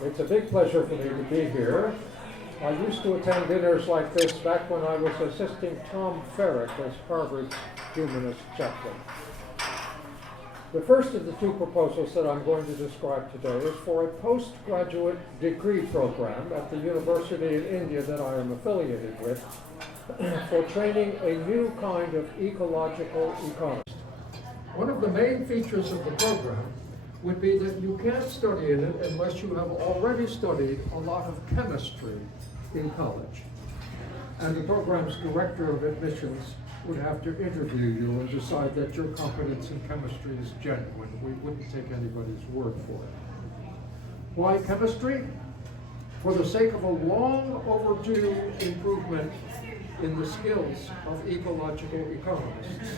It's a big pleasure for me to be here. I used to attend dinners like this back when I was assisting Tom Ferrick as Harvard's humanist chaplain. The first of the two proposals that I'm going to describe today is for a postgraduate degree program at the university in India that I am affiliated with for training a new kind of ecological economist. One of the main features of the program would be that you can't study in it unless you have already studied a lot of chemistry in college. And the program's director of admissions would have to interview you and decide that your competence in chemistry is genuine. We wouldn't take anybody's word for it. Why chemistry? For the sake of a long overdue improvement in the skills of ecological economists.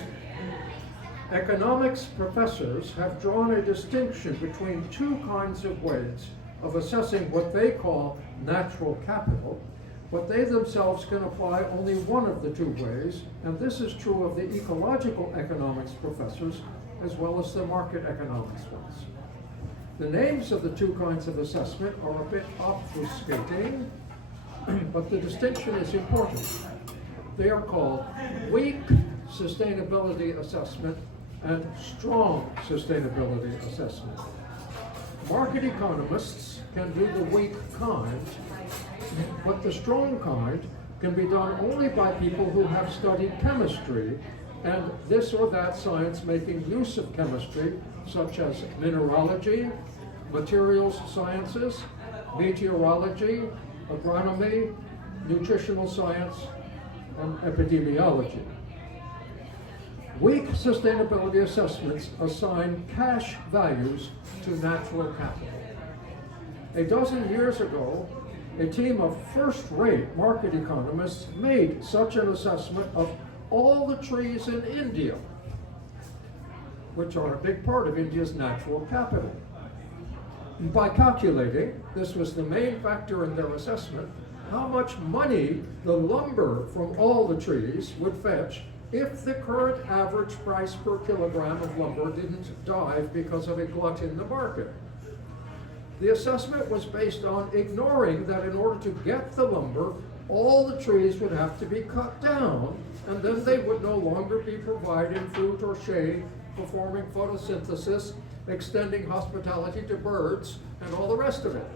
Economics professors have drawn a distinction between two kinds of ways of assessing what they call natural capital, but they themselves can apply only one of the two ways, and this is true of the ecological economics professors as well as the market economics ones. The names of the two kinds of assessment are a bit obfuscating, but the distinction is important. They are called weak sustainability assessment and strong sustainability assessment. Market economists can do the weak kind, but the strong kind can be done only by people who have studied chemistry and this or that science making use of chemistry, such as mineralogy, materials sciences, meteorology, agronomy, nutritional science, and epidemiology. Weak sustainability assessments assign cash values to natural capital. A dozen years ago, a team of first-rate market economists made such an assessment of all the trees in India, which are a big part of India's natural capital. By calculating, this was the main factor in their assessment, how much money the lumber from all the trees would fetch if the current average price per kilogram of lumber didn't dive because of a glut in the market. The assessment was based on ignoring that in order to get the lumber, all the trees would have to be cut down, and then they would no longer be providing fruit or shade, performing photosynthesis, extending hospitality to birds, and all the rest of it.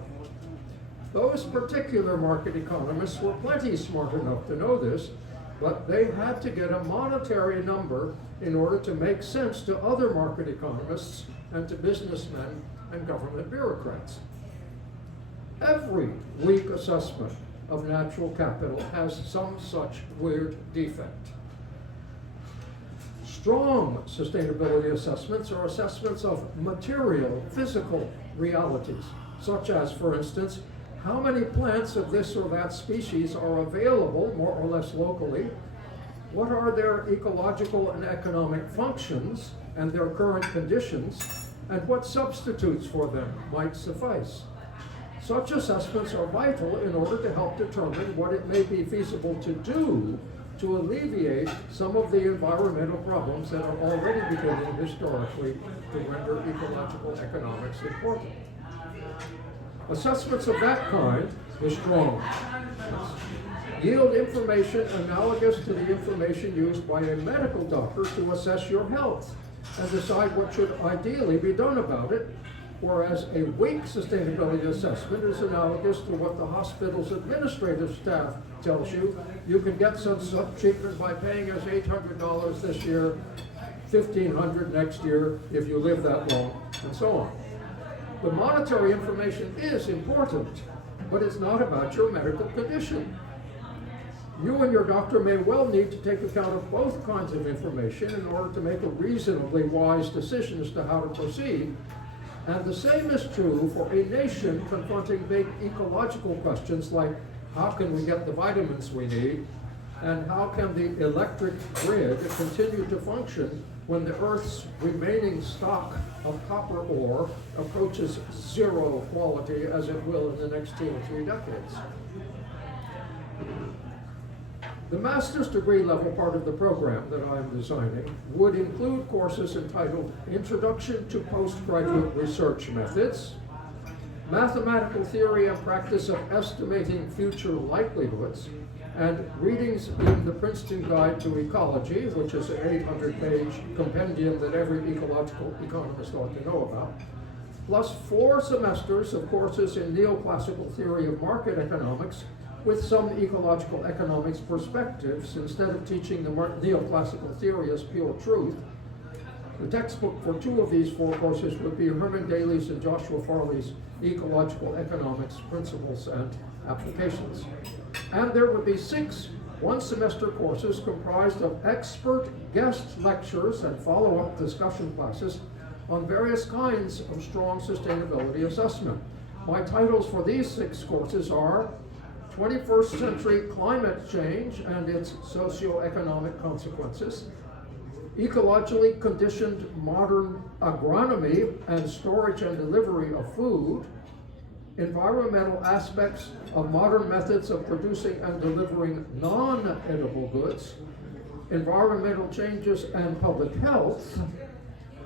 Those particular market economists were plenty smart enough to know this, but they had to get a monetary number in order to make sense to other market economists and to businessmen and government bureaucrats. Every weak assessment of natural capital has some such weird defect. Strong sustainability assessments are assessments of material, physical realities, such as, for instance, how many plants of this or that species are available, more or less locally? What are their ecological and economic functions and their current conditions? And what substitutes for them might suffice? Such assessments are vital in order to help determine what it may be feasible to do to alleviate some of the environmental problems that are already beginning historically to render ecological economics important. Assessments of that kind, the strong, yield information analogous to the information used by a medical doctor to assess your health and decide what should ideally be done about it, whereas a weak sustainability assessment is analogous to what the hospital's administrative staff tells you. You can get some treatment by paying us $800 this year, $1,500 next year if you live that long, and so on. The monetary information is important, but it's not about your medical condition. You and your doctor may well need to take account of both kinds of information in order to make a reasonably wise decision as to how to proceed. And the same is true for a nation confronting big ecological questions like how can we get the vitamins we need, and how can the electric grid continue to function when the Earth's remaining stock of copper ore approaches zero quality as it will in the next 2 or 3 decades. The master's degree level part of the program that I'm designing would include courses entitled Introduction to Postgraduate Research Methods, mathematical theory and practice of estimating future likelihoods, and readings in the Princeton Guide to Ecology, which is an 800-page compendium that every ecological economist ought to know about, plus 4 semesters of courses in neoclassical theory of market economics with some ecological economics perspectives instead of teaching the neoclassical theory as pure truth. The textbook for 2 of these 4 courses would be Herman Daly's and Joshua Farley's Ecological Economics Principles and Applications. And there would be 6 one-semester courses comprised of expert guest lectures and follow-up discussion classes on various kinds of strong sustainability assessment. My titles for these 6 courses are 21st Century Climate Change and its Socioeconomic Consequences, Ecologically Conditioned Modern Agronomy and Storage and Delivery of Food, Environmental Aspects of Modern Methods of Producing and Delivering Non-Edible Goods, Environmental Changes and Public Health,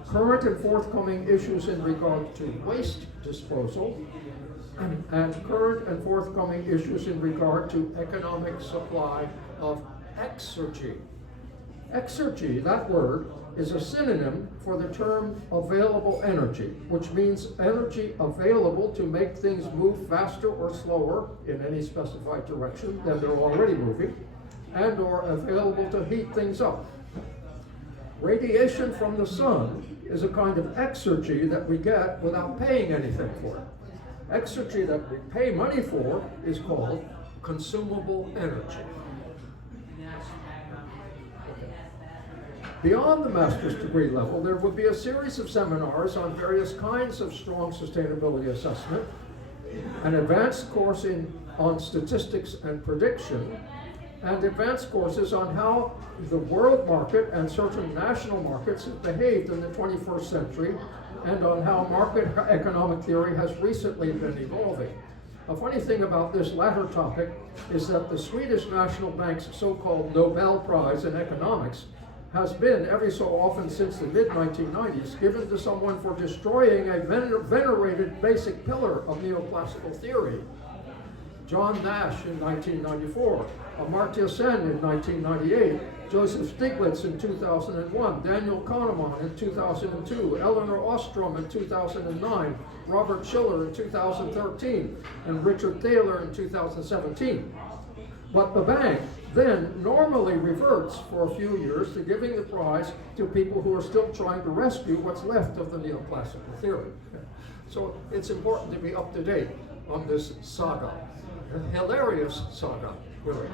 Current and Forthcoming Issues in Regard to Waste Disposal, and current and forthcoming issues in regard to economic supply of exergy. Exergy, that word, is a synonym for the term available energy, which means energy available to make things move faster or slower in any specified direction than they're already moving, and or available to heat things up. Radiation from the sun is a kind of exergy that we get without paying anything for it. Exergy that we pay money for is called consumable energy. Beyond the master's degree level, there would be a series of seminars on various kinds of strong sustainability assessment, an advanced course on statistics and prediction, and advanced courses on how the world market and certain national markets have behaved in the 21st century, and on how market economic theory has recently been evolving. A funny thing about this latter topic is that the Swedish National Bank's so-called Nobel Prize in Economics has been, every so often since the mid-1990s, given to someone for destroying a venerated basic pillar of neoclassical theory. John Nash in 1994, Amartya Sen in 1998, Joseph Stiglitz in 2001, Daniel Kahneman in 2002, Eleanor Ostrom in 2009, Robert Schiller in 2013, and Richard Thaler in 2017. But the bank then normally reverts for a few years to giving the prize to people who are still trying to rescue what's left of the neoclassical theory. So it's important to be up to date on this saga, a hilarious saga, really.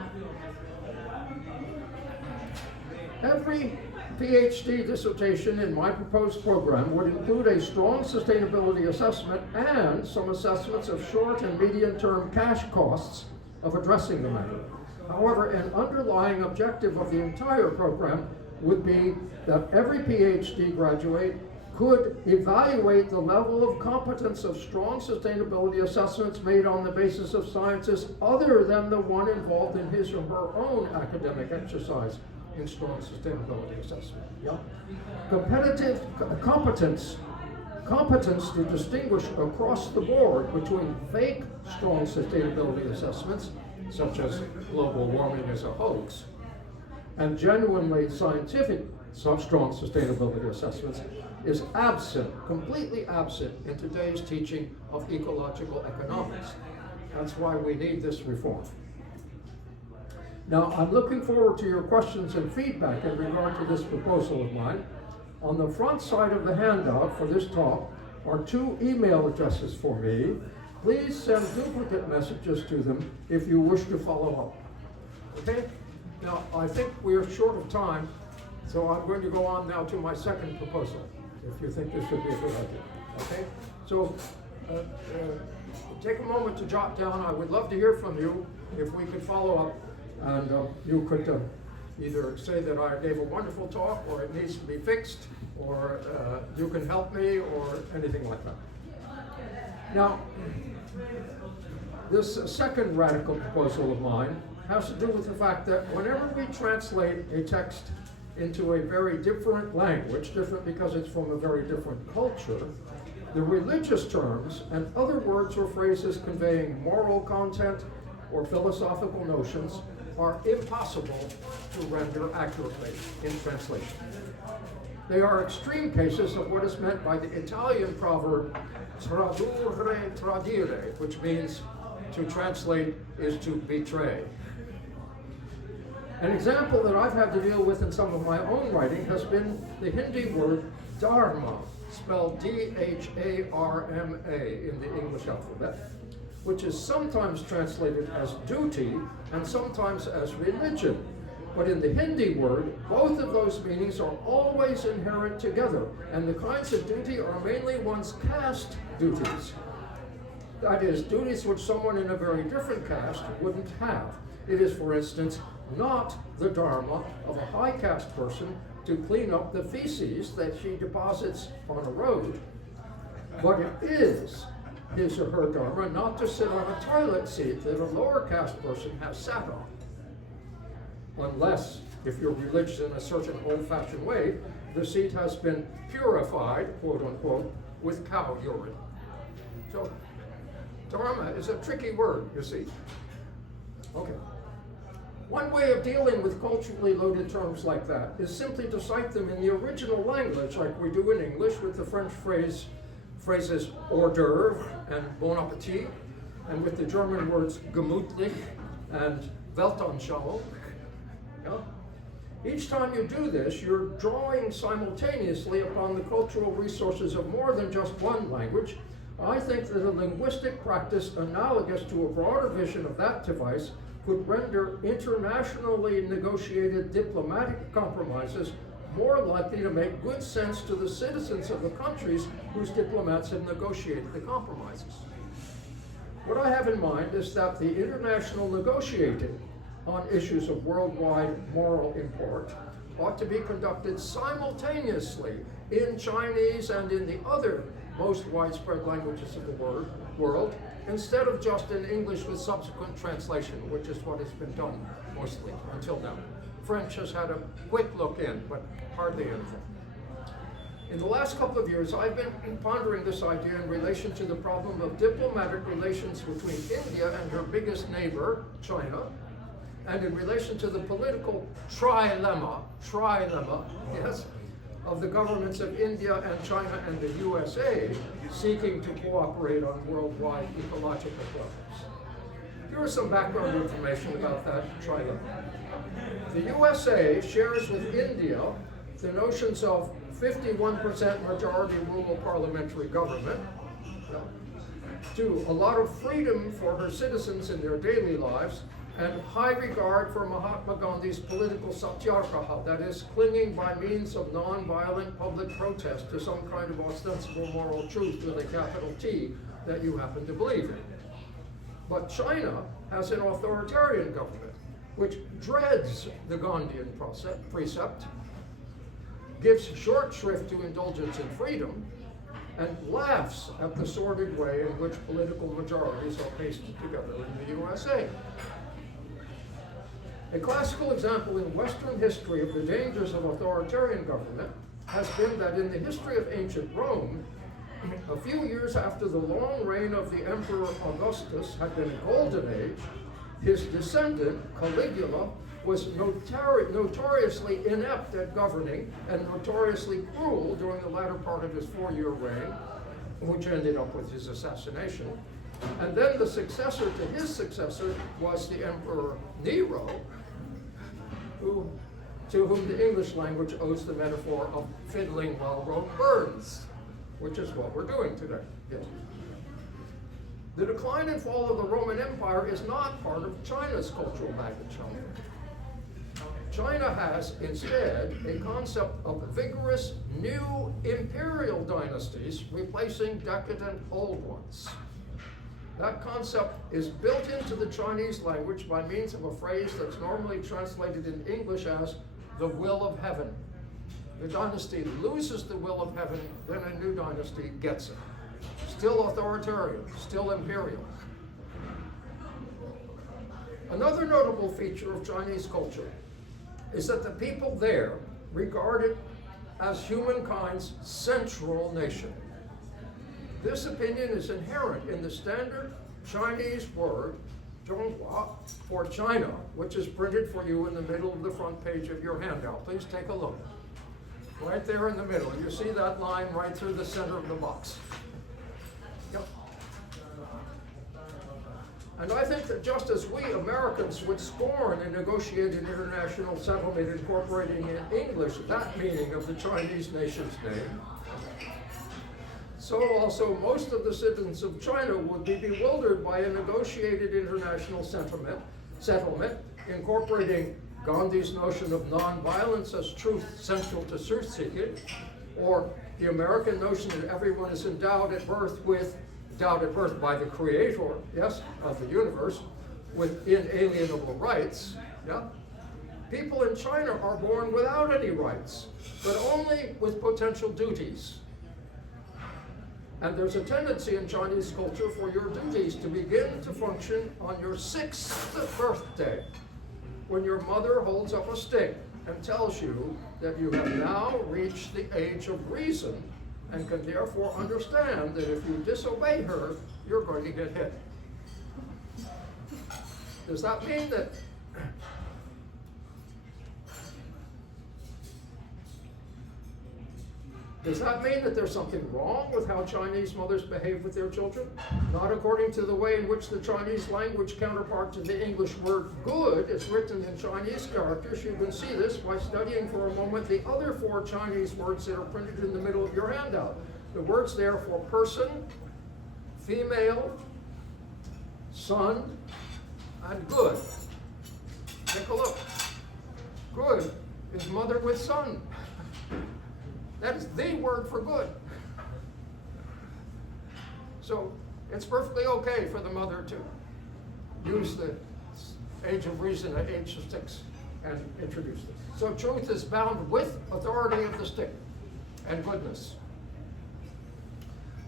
Every PhD dissertation in my proposed program would include a strong sustainability assessment and some assessments of short and medium-term cash costs of addressing the matter. However, an underlying objective of the entire program would be that every PhD graduate could evaluate the level of competence of strong sustainability assessments made on the basis of sciences other than the one involved in his or her own academic exercise in strong sustainability assessment. Yeah? Competence to distinguish across the board between fake strong sustainability assessments, such as global warming as a hoax, and genuinely scientific strong sustainability assessments is absent, completely absent in today's teaching of ecological economics. That's why we need this reform. Now, I'm looking forward to your questions and feedback in regard to this proposal of mine. On the front side of the handout for this talk are 2 email addresses for me. Please send duplicate messages to them if you wish to follow up. Okay? Now, I think we are short of time, so I'm going to go on now to my second proposal, if you think this would be a good idea. Okay? So, take a moment to jot down. I would love to hear from you if we could follow up, and you could either say that I gave a wonderful talk, or it needs to be fixed, or you can help me, or anything like that. Now, this second radical proposal of mine has to do with the fact that whenever we translate a text into a very different language, different because it's from a very different culture, The religious terms and other words or phrases conveying moral content or philosophical notions are impossible to render accurately in translation. They are extreme cases of what is meant by the Italian proverb tradurre tradire, which means to translate is to betray. An example that I've had to deal with in some of my own writing has been the Hindi word dharma, spelled D-H-A-R-M-A in the English alphabet, which is sometimes translated as duty and sometimes as religion. But in the Hindi word, both of those meanings are always inherent together, and the kinds of duty are mainly one's caste duties. That is, duties which someone in a very different caste wouldn't have. It is, for instance, not the dharma of a high caste person to clean up the feces that she deposits on a road, but it is his or her dharma not to sit on a toilet seat that a lower caste person has sat on. Unless, if you're religious in a certain old-fashioned way, the seat has been purified, quote unquote, with cow urine. So, dharma is a tricky word, you see. Okay. One way of dealing with culturally loaded terms like that is simply to cite them in the original language, like we do in English with the French phrases hors d'oeuvre and bon appetit, and with the German words gemütlich and Weltanschauung. Yeah? Each time you do this, you're drawing simultaneously upon the cultural resources of more than just one language. I think that a linguistic practice analogous to a broader vision of that device could render internationally negotiated diplomatic compromises more likely to make good sense to the citizens of the countries whose diplomats have negotiated the compromises. What I have in mind is that the international negotiating on issues of worldwide moral import ought to be conducted simultaneously in Chinese and in the other most widespread languages of the world, instead of just in English with subsequent translation, which is what has been done mostly until now. French has had a quick look in, but hardly anything. In the last couple of years, I've been pondering this idea in relation to the problem of diplomatic relations between India and her biggest neighbor, China, and in relation to the political trilemma, yes, of the governments of India and China and the USA seeking to cooperate on worldwide ecological problems. Here is some background information about that trilemma. The USA shares with India the notions of 51% majority rule parliamentary government, to a lot of freedom for her citizens in their daily lives, and high regard for Mahatma Gandhi's political satyagraha, that is, clinging by means of non-violent public protest to some kind of ostensible moral truth with a capital T that you happen to believe in. But China has an authoritarian government which dreads the Gandhian precept, gives short shrift to indulgence in freedom, and laughs at the sordid way in which political majorities are pasted together in the USA. A classical example in Western history of the dangers of authoritarian government has been that in the history of ancient Rome, a few years after the long reign of the Emperor Augustus had been a golden age, his descendant, Caligula, was notoriously inept at governing and notoriously cruel during the latter part of his 4-year reign, which ended up with his assassination. And then the successor to his successor was the Emperor Nero, to whom the English language owes the metaphor of fiddling while Rome burns, which is what we're doing today. Yes. The decline and fall of the Roman Empire is not part of China's cultural baggage, however. China has instead a concept of vigorous new imperial dynasties replacing decadent old ones. That concept is built into the Chinese language by means of a phrase that's normally translated in English as the will of heaven. The dynasty loses the will of heaven, then a new dynasty gets it. Still authoritarian, still imperial. Another notable feature of Chinese culture is that the people there regard it as humankind's central nation. This opinion is inherent in the standard Chinese word, Zhonghua, for China, which is printed for you in the middle of the front page of your handout. Please take a look. Right there in the middle. You see that line right through the center of the box. Yep. And I think that just as we Americans would scorn a negotiated international settlement incorporating in English that meaning of the Chinese nation's name, so also most of the citizens of China would be bewildered by a negotiated international settlement incorporating Gandhi's notion of nonviolence as truth central to truth-seeking, or the American notion that everyone is endowed at birth by the creator, yes, of the universe, with inalienable rights, yeah? People in China are born without any rights, but only with potential duties. And there's a tendency in Chinese culture for your duties to begin to function on your 6th birthday, when your mother holds up a stick and tells you that you have now reached the age of reason and can therefore understand that if you disobey her, you're going to get hit. Does that mean that there's something wrong with how Chinese mothers behave with their children? Not according to the way in which the Chinese language counterpart to the English word good is written in Chinese characters. You can see this by studying for a moment the other 4 Chinese words that are printed in the middle of your handout. The words there for person, female, son, and good. Take a look. Good is mother with son. That is the word for good. So it's perfectly okay for the mother to use the age of reason at age 6 and introduce this. So truth is bound with authority of the stick and goodness.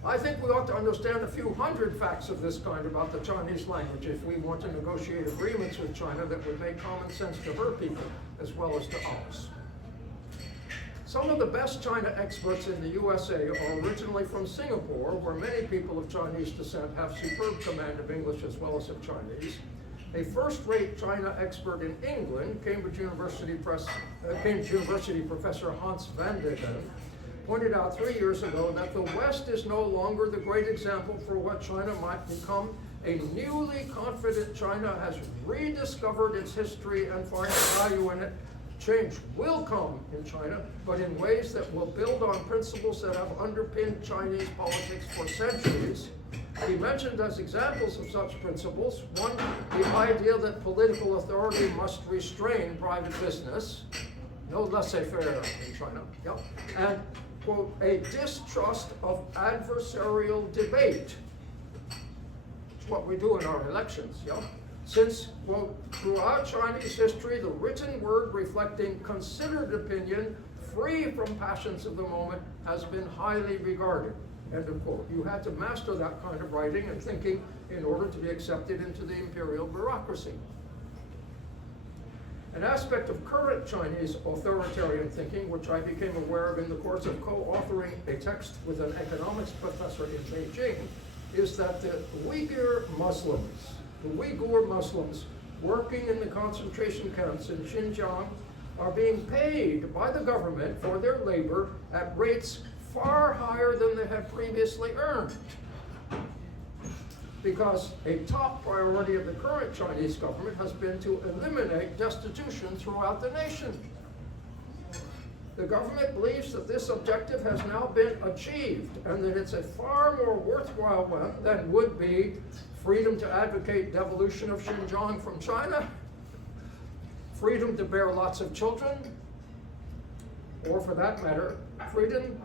I think we ought to understand a few hundred facts of this kind about the Chinese language if we want to negotiate agreements with China that would make common sense to her people as well as to ours. Some of the best China experts in the USA are originally from Singapore, where many people of Chinese descent have superb command of English as well as of Chinese. A first-rate China expert in England, Cambridge University Professor Hans van Degen, pointed out 3 years ago that the West is no longer the great example for what China might become. A newly confident China has rediscovered its history and finds value in it. Change will come in China, but in ways that will build on principles that have underpinned Chinese politics for centuries. He mentioned as examples of such principles, one, the idea that political authority must restrain private business, no laissez-faire in China, yep. And, quote, a distrust of adversarial debate. It's what we do in our elections, yep. Since, quote, throughout Chinese history, the written word reflecting considered opinion, free from passions of the moment, has been highly regarded, end of quote. You had to master that kind of writing and thinking in order to be accepted into the imperial bureaucracy. An aspect of current Chinese authoritarian thinking, which I became aware of in the course of co-authoring a text with an economics professor in Beijing, is that the Uyghur Muslims working in the concentration camps in Xinjiang are being paid by the government for their labor at rates far higher than they had previously earned. Because a top priority of the current Chinese government has been to eliminate destitution throughout the nation. The government believes that this objective has now been achieved and that it's a far more worthwhile one than would be freedom to advocate devolution of Xinjiang from China, freedom to bear lots of children, or for that matter, freedom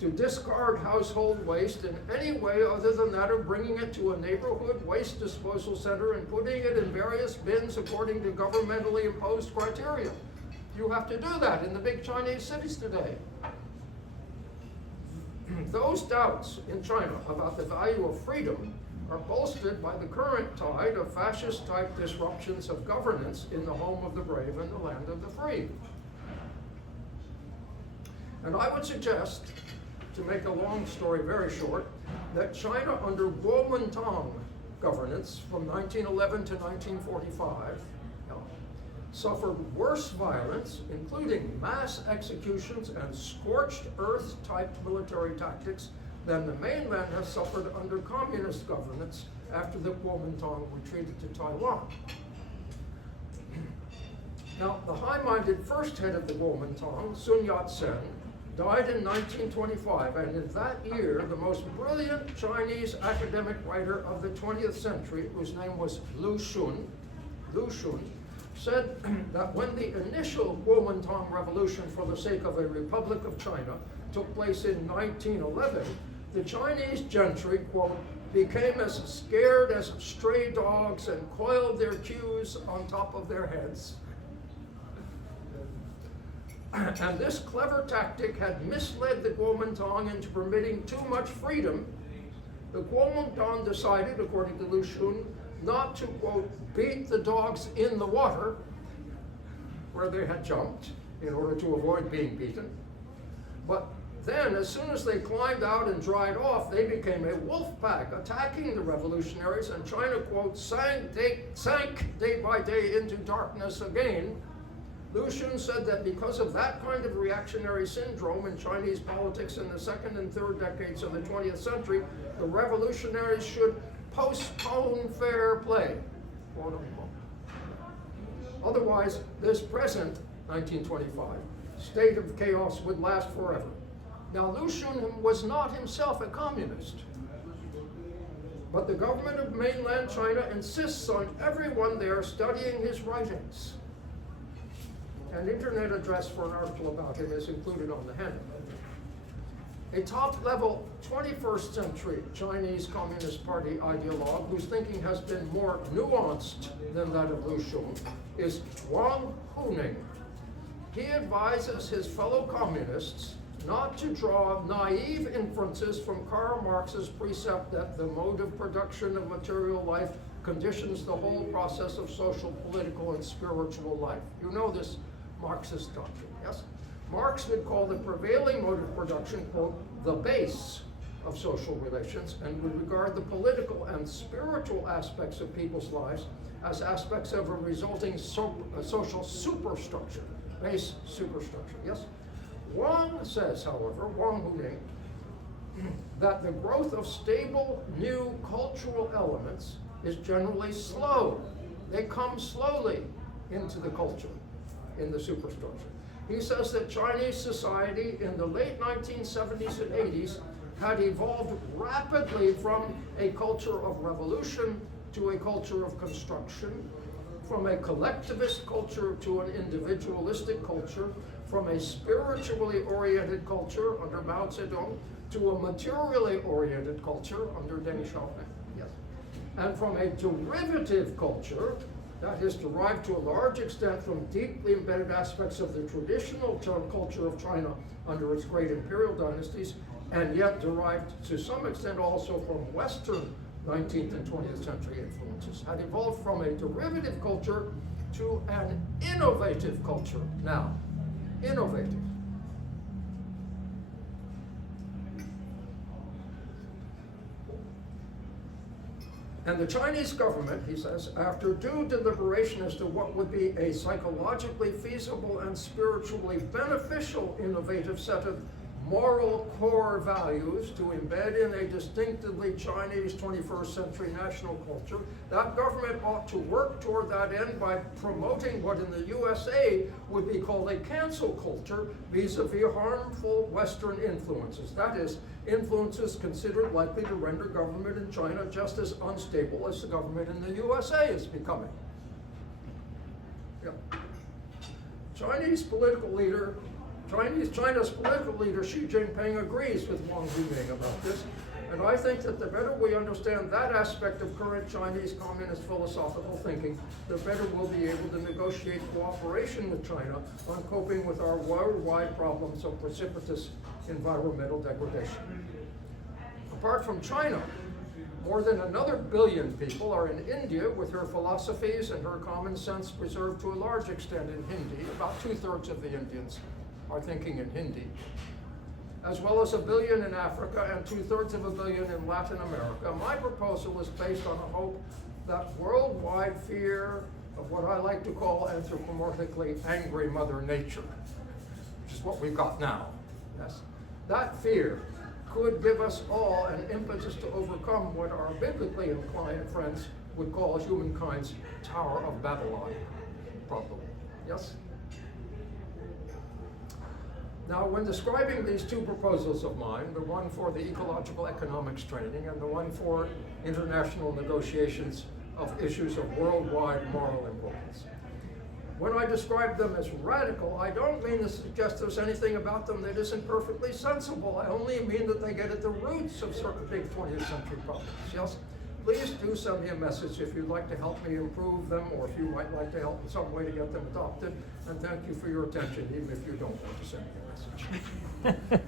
to discard household waste in any way other than that of bringing it to a neighborhood waste disposal center and putting it in various bins according to governmentally imposed criteria. You have to do that in the big Chinese cities today. Those doubts in China about the value of freedom are bolstered by the current tide of fascist-type disruptions of governance in the home of the brave and the land of the free. And I would suggest, to make a long story very short, that China under Kuomintang governance from 1911 to 1945 suffered worse violence, including mass executions and scorched earth type military tactics, than the mainland has suffered under communist governance after the Kuomintang retreated to Taiwan. Now, the high-minded first head of the Kuomintang, Sun Yat-sen, died in 1925, and in that year, the most brilliant Chinese academic writer of the 20th century, whose name was Lu Xun, said that when the initial Kuomintang revolution for the sake of a Republic of China took place in 1911, the Chinese gentry, quote, became as scared as stray dogs and coiled their queues on top of their heads. And this clever tactic had misled the Kuomintang into permitting too much freedom. The Kuomintang decided, according to Lu Xun, not to, quote, beat the dogs in the water where they had jumped in order to avoid being beaten. But then, as soon as they climbed out and dried off, they became a wolf pack, attacking the revolutionaries, and China, quote, sank day by day into darkness again. Lu Xun said that because of that kind of reactionary syndrome in Chinese politics in the second and third decades of the 20th century, the revolutionaries should postpone fair play, quote unquote. Otherwise, this present 1925 state of chaos would last forever. Now, Lu Xun was not himself a communist, but the government of mainland China insists on everyone there studying his writings. An internet address for an article about him is included on the handout. A top-level 21st century Chinese Communist Party ideologue whose thinking has been more nuanced than that of Lu Xun is Wang Huning. He advises his fellow communists not to draw naive inferences from Karl Marx's precept that the mode of production of material life conditions the whole process of social, political, and spiritual life. You know this Marxist doctrine, yes? Marx would call the prevailing mode of production, quote, the base of social relations, and would regard the political and spiritual aspects of people's lives as aspects of a resulting social superstructure, base superstructure, yes? Wang says, however, Wang Huning, that the growth of stable new cultural elements is generally slow. They come slowly into the culture, in the superstructure. He says that Chinese society in the late 1970s and 80s had evolved rapidly from a culture of revolution to a culture of construction, from a collectivist culture to an individualistic culture, from a spiritually oriented culture under Mao Zedong to a materially oriented culture under Deng Xiaoping. Yes. And from a derivative culture that is derived to a large extent from deeply embedded aspects of the traditional culture of China under its great imperial dynasties, and yet derived to some extent also from Western 19th and 20th century influences, had evolved from a derivative culture to an innovative culture now. Innovative. And the Chinese government, he says, after due deliberation as to what would be a psychologically feasible and spiritually beneficial innovative set of moral core values to embed in a distinctively Chinese 21st century national culture, that government ought to work toward that end by promoting what in the USA would be called a cancel culture vis-a-vis harmful Western influences. That is, influences considered likely to render government in China just as unstable as the government in the USA is becoming. Yeah. China's political leader Xi Jinping agrees with Wang Huning about this, and I think that the better we understand that aspect of current Chinese communist philosophical thinking, the better we'll be able to negotiate cooperation with China on coping with our worldwide problems of precipitous environmental degradation. Apart from China, more than another billion people are in India with her philosophies and her common sense preserved to a large extent in Hindi. About 2/3 of the Indians are thinking in Hindi. as well as 1 billion in Africa and 2/3 of a billion in Latin America. My proposal is based on a hope that worldwide fear of what I like to call anthropomorphically angry Mother Nature, which is what we've got now. Yes, that fear could give us all an impetus to overcome what our biblically inclined friends would call humankind's Tower of Babylon problem. Yes? Now, when describing these two proposals of mine, the one for the ecological economics training and the one for international negotiations of issues of worldwide moral importance, when I describe them as radical, I don't mean to suggest there's anything about them that isn't perfectly sensible. I only mean that they get at the roots of certain big 20th century problems. Yes? Please do send me a message if you'd like to help me improve them, or if you might like to help in some way to get them adopted. And thank you for your attention, even if you don't want to send me a message.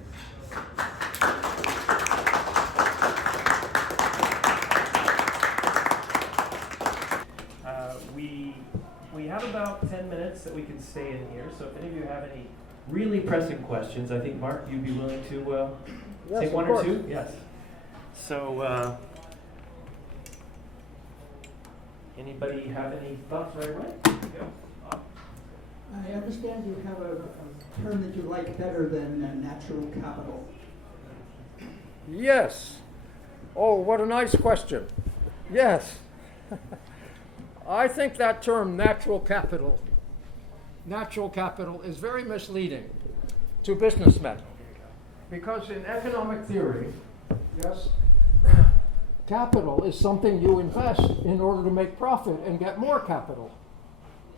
We have about 10 minutes that we can stay in here, so if any of you have any really pressing questions, I think, Mark, you'd be willing to take one or two? Yes. So, anybody have any thoughts right away? Yeah. I understand you have a term that you like better than natural capital. Yes. Oh, what a nice question. Yes. I think that term natural capital is very misleading to businessmen, because in economic theory, yes, capital is something you invest in order to make profit and get more capital.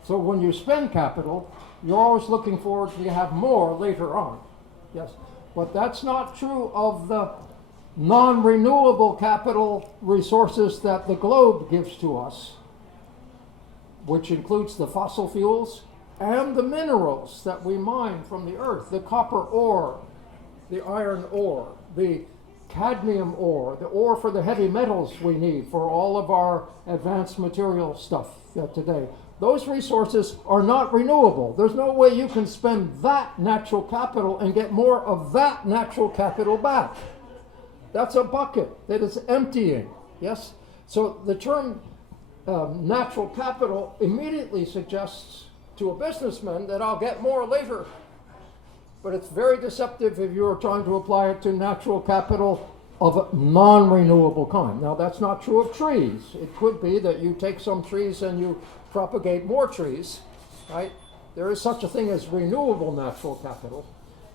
So when you spend capital, you're always looking forward to have more later on. Yes, but that's not true of the non-renewable capital resources that the globe gives to us, which includes the fossil fuels and the minerals that we mine from the earth, the copper ore, the iron ore, the cadmium ore, the ore for the heavy metals we need for all of our advanced material stuff today. Those resources are not renewable. There's no way you can spend that natural capital and get more of that natural capital back. That's a bucket that is emptying, yes? So the term natural capital immediately suggests to a businessman that I'll get more later. But it's very deceptive if you're trying to apply it to natural capital of a non-renewable kind. Now, that's not true of trees. It could be that you take some trees and you propagate more trees, right? There is such a thing as renewable natural capital.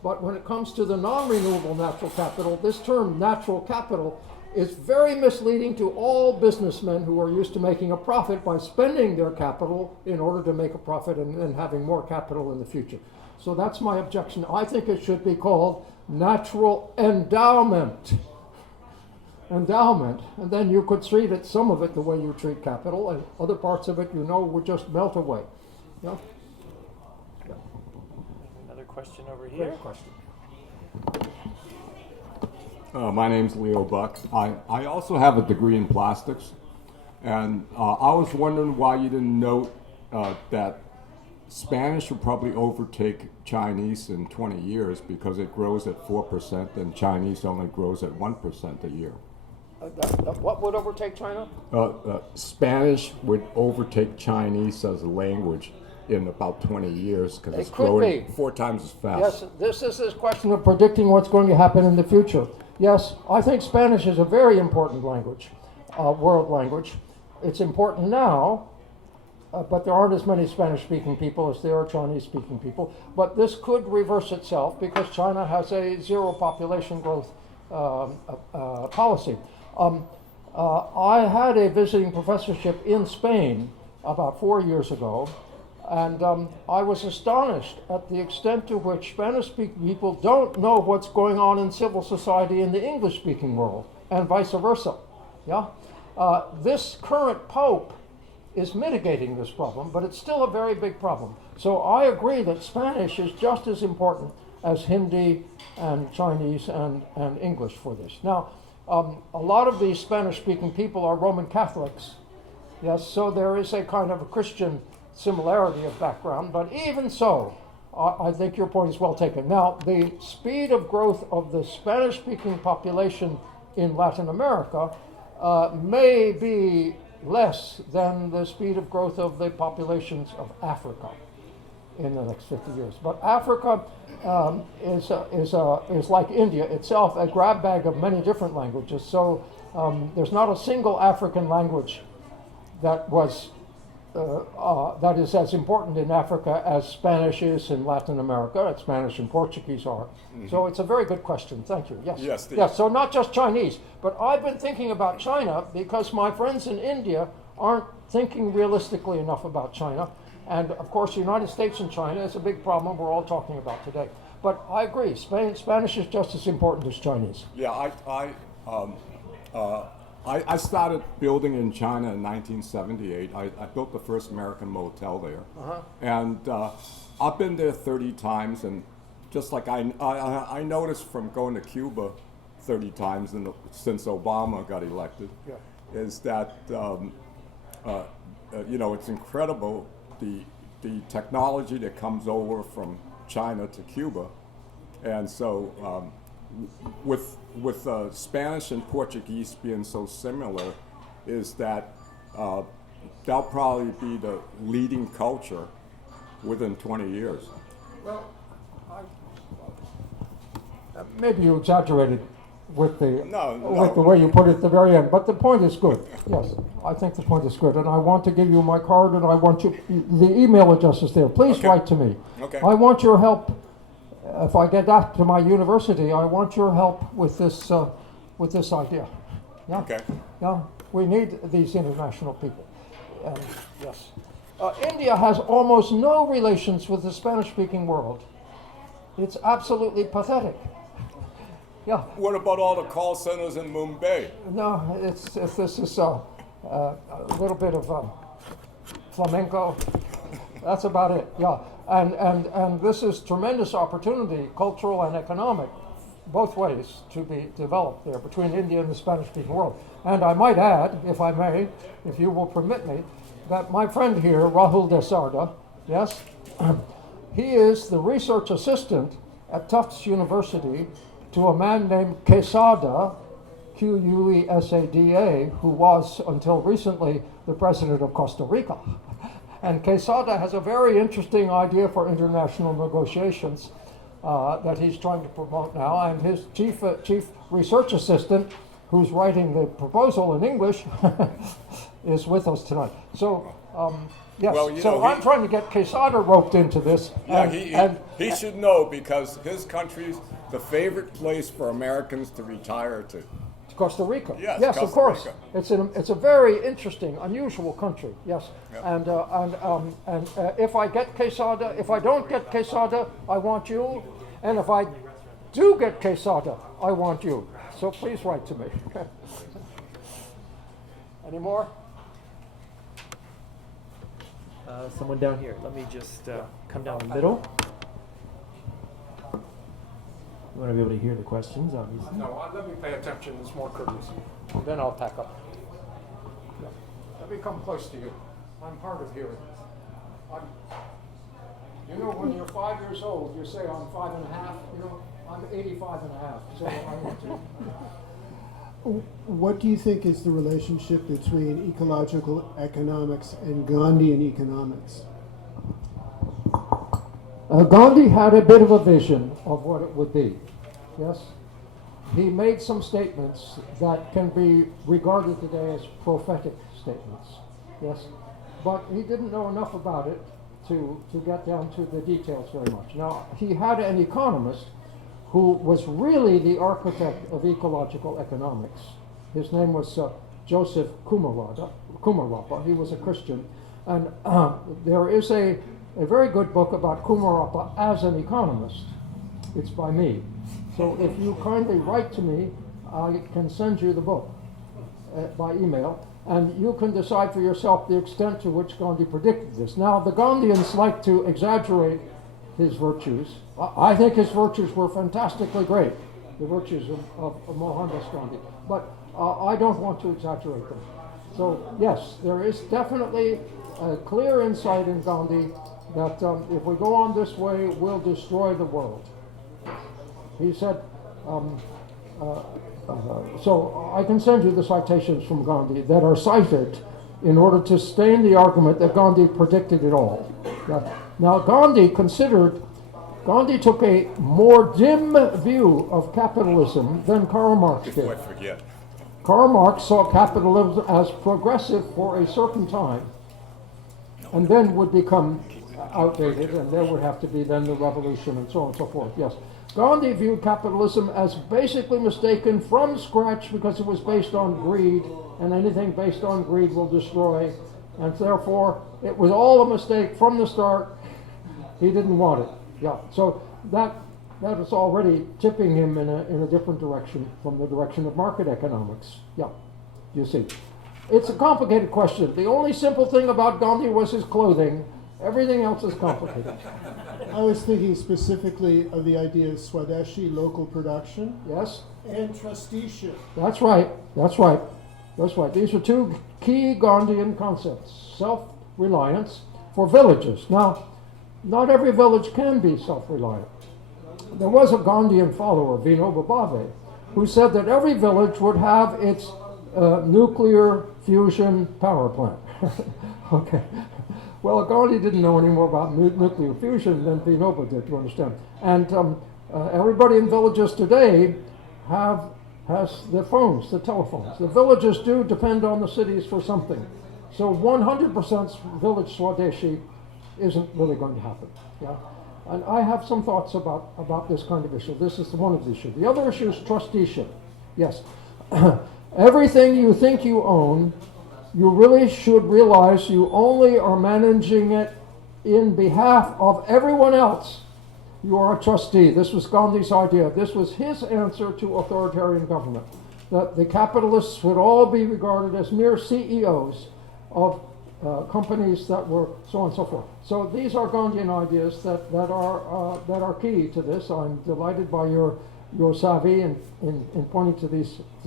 But when it comes to the non-renewable natural capital, this term natural capital is very misleading to all businessmen who are used to making a profit by spending their capital in order to make a profit and having more capital in the future. So that's my objection. I think it should be called natural endowment. Endowment. And then you could treat it, some of it the way you treat capital, and other parts of it, would just melt away. Yeah? Yeah. Another question over here. Great question. My name's Leo Buck. I also have a degree in plastics, and I was wondering why you didn't note that Spanish will probably overtake Chinese in 20 years because it grows at 4% and Chinese only grows at 1% a year. What would overtake China? Spanish would overtake Chinese as a language in about 20 years because it's could growing be 4 times as fast. Yes, this is this question of predicting what's going to happen in the future. Yes, I think Spanish is a very important language, world language. It's important now, but there aren't as many Spanish-speaking people as there are Chinese-speaking people. But this could reverse itself because China has a zero population growth policy. I had a visiting professorship in Spain about 4 years ago, and I was astonished at the extent to which Spanish-speaking people don't know what's going on in civil society in the English-speaking world, and vice versa. Yeah, this current pope is mitigating this problem, but it's still a very big problem. So I agree that Spanish is just as important as Hindi and Chinese and English for this. Now, a lot of these Spanish-speaking people are Roman Catholics. Yes, so there is a kind of a Christian similarity of background, but even so, I think your point is well taken. Now, the speed of growth of the Spanish-speaking population in Latin America may be less than the speed of growth of the populations of Africa in the next 50 years. But Africa is like India itself, a grab bag of many different languages. So there's not a single African language that is as important in Africa as Spanish is in Latin America, as Spanish and Portuguese are. Mm-hmm. So it's a very good question. Thank you. Yes. Yes. So not just Chinese, but I've been thinking about China because my friends in India aren't thinking realistically enough about China. And of course, the United States and China is a big problem we're all talking about today. But I agree, Spanish is just as important as Chinese. Yeah, I started building in China in 1978. I built the first American motel there. Uh-huh. And I've been there 30 times. And just like I noticed from going to Cuba 30 times since Obama got elected, is that, it's incredible the technology that comes over from China to Cuba. And so with Spanish and Portuguese being so similar, is that they'll probably be the leading culture within 20 years. Well, maybe you exaggerated with the way you put it at the very end, but the point is good. Yes, I think the point is good, and I want to give you my card, and I want you. The email address is there. Please write to me. Okay. I want your help. If I get back to my university, I want your help with this idea. Yeah. Okay. Yeah. We need these international people. Yes. India has almost no relations with the Spanish-speaking world. It's absolutely pathetic. Yeah. What about all the call centers in Mumbai? No, this is a little bit of flamenco. That's about it. Yeah. And this is tremendous opportunity, cultural and economic, both ways, to be developed there between India and the Spanish-speaking world. And I might add, if I may, if you will permit me, that my friend here, Rahul Desarda, yes, he is the research assistant at Tufts University to a man named Quesada, Quesada, who was, until recently, the president of Costa Rica. And Quesada has a very interesting idea for international negotiations that he's trying to promote now, and his chief research assistant, who's writing the proposal in English, is with us tonight. So, yes, well, I'm trying to get Quesada roped into this. Yeah, he should know, because his country's the favorite place for Americans to retire to. Costa Rica. Yes, yes, Costa of course. Rica. It's a very interesting, unusual country. Yes, yep. And if I get Quesada, if I don't get Quesada, I want you, and if I do get Quesada, I want you. So please write to me. Any more? Someone down here. Let me just come down the middle. You want to be able to hear the questions, obviously. No, let me pay attention. It's more courteous. Then I'll pack up. Yeah. Let me come close to you. I'm hard of hearing. You know, when you're 5 years old, you say I'm 5 and a half. You know, I'm 85 and a half. So I want to. What do you think is the relationship between ecological economics and Gandhian economics? Gandhi had a bit of a vision of what it would be. Yes, he made some statements that can be regarded today as prophetic statements. Yes, but he didn't know enough about it to get down to the details very much. Now, he had an economist who was really the architect of ecological economics. His name was Joseph Kumarapa. He was a Christian, and there is a very good book about Kumarapa as an economist. It's by me. So if you kindly write to me, I can send you the book by email, and you can decide for yourself the extent to which Gandhi predicted this. Now, the Gandhians like to exaggerate his virtues. I think his virtues were fantastically great, the virtues of Mohandas Gandhi, but I don't want to exaggerate them. So yes, there is definitely a clear insight in Gandhi that if we go on this way, we'll destroy the world. He said, so I can send you the citations from Gandhi that are cited in order to sustain the argument that Gandhi predicted it all. Now, Gandhi took a more dim view of capitalism than Karl Marx did. Before I forget. Karl Marx saw capitalism as progressive for a certain time, and then would become outdated, and there would have to be then the revolution and so on and so forth. Yes. Gandhi viewed capitalism as basically mistaken from scratch because it was based on greed, and anything based on greed will destroy, and therefore it was all a mistake from the start. He didn't want it. Yeah. So that is already tipping him in a different direction from the direction of market economics. Yeah. You see. It's a complicated question. The only simple thing about Gandhi was his clothing. Everything else is complicated. I was thinking specifically of the idea of Swadeshi, local production. Yes? And trusteeship. That's right. That's right. That's right. These are two key Gandhian concepts. Self-reliance for villages. Now, not every village can be self-reliant. There was a Gandhian follower, Vinoba Bhave, who said that every village would have its nuclear fusion power plant. Okay. Well, Gandhi didn't know any more about nuclear fusion than Vinoba did, you understand. And everybody in villages today has the phones, the telephones. The villages do depend on the cities for something. So 100% village Swadeshi isn't really going to happen. Yeah? And I have some thoughts about this kind of issue. This is one of the issues. The other issue is trusteeship. Yes. Everything you think you own, you really should realize you only are managing it in behalf of everyone else. You are a trustee. This was Gandhi's idea. This was his answer to authoritarian government. That the capitalists would all be regarded as mere CEOs of companies that were so on and so forth. So these are Gandhian ideas that are key to this. I'm delighted by your savvy in pointing to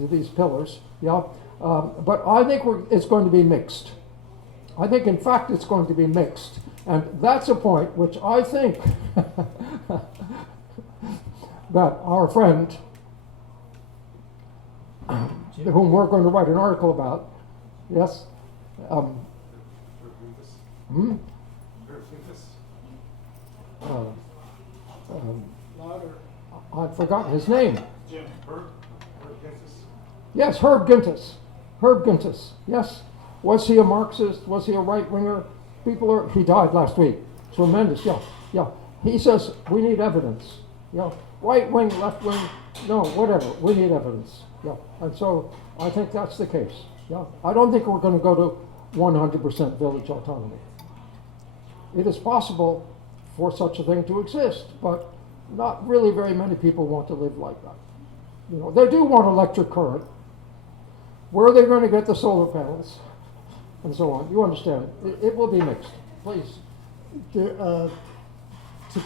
these pillars. Yeah. But I think it's going to be mixed. I think, in fact, it's going to be mixed. And that's a point which I think that our friend, whom we're going to write an article about, yes? I've forgotten his name. Jim, Herb Yes, Herb Gintis. Herb Gintis, yes. Was he a Marxist? Was he a right-winger? He died last week. Tremendous, yeah. He says, we need evidence. Yeah, right wing, left wing, no, whatever. We need evidence. Yeah, and so I think that's the case. Yeah, I don't think we're going to go to 100% village autonomy. It is possible for such a thing to exist, but not really very many people want to live like that. You know, they do want electric current. Where are they going to get the solar panels? And so on. You understand. It will be mixed. Please. To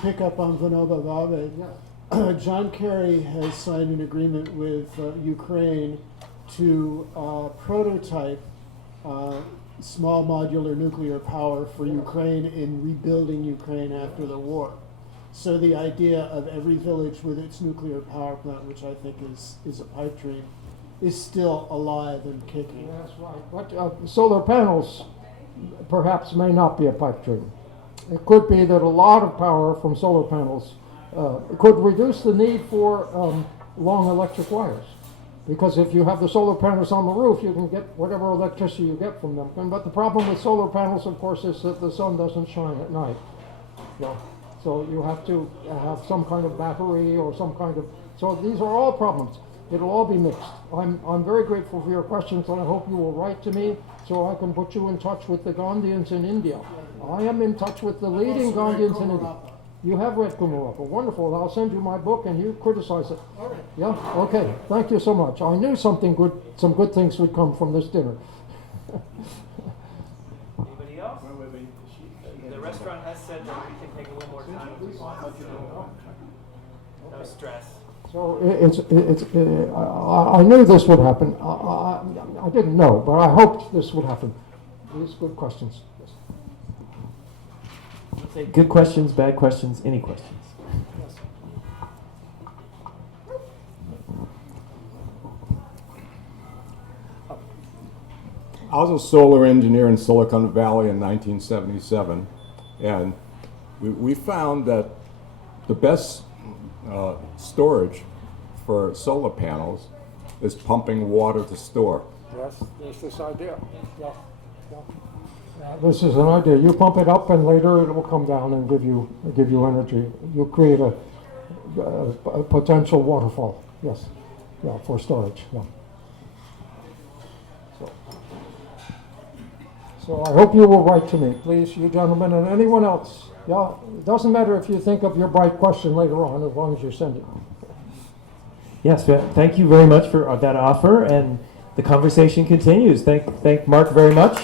pick up on Vinoba Bhave, Yeah. John Kerry has signed an agreement with Ukraine to prototype small modular nuclear power for Ukraine in rebuilding Ukraine after the war. So the idea of every village with its nuclear power plant, which I think is a pipe dream, is still alive and kicking. That's right. But solar panels perhaps may not be a pipe dream. It could be that a lot of power from solar panels could reduce the need for long electric wires. Because if you have the solar panels on the roof, you can get whatever electricity you get from them. But the problem with solar panels, of course, is that the sun doesn't shine at night. Yeah. So you have to have some kind of battery or some kind of... So these are all problems. It'll all be mixed. I'm very grateful for your questions, and I hope you will write to me so I can put you in touch with the Gandhians in India. I am in touch with the leading Gandhians in India. You have read Kumarappa. Wonderful. I'll send you my book and you criticize it. All right. Yeah? Okay. Thank you so much. I knew some good things would come from this dinner. Anybody else? The restaurant has said that we can take a little more time if we want. No stress. So I knew this would happen. I didn't know, but I hoped this would happen. These good questions. Yes. Say good questions, bad questions, any questions? I was a solar engineer in Silicon Valley in 1977, and we found that the best storage for solar panels is pumping water to store. Yes, there's this idea. Yeah. This is an idea. You pump it up, and later it will come down and give you energy. You create a potential waterfall. Yes, yeah, for storage. Yeah. So I hope you will write to me, please, you gentlemen, and anyone else. Yeah, it doesn't matter if you think of your bright question later on, as long as you send it. Yes, thank you very much for that offer, and the conversation continues. Thank Mark very much.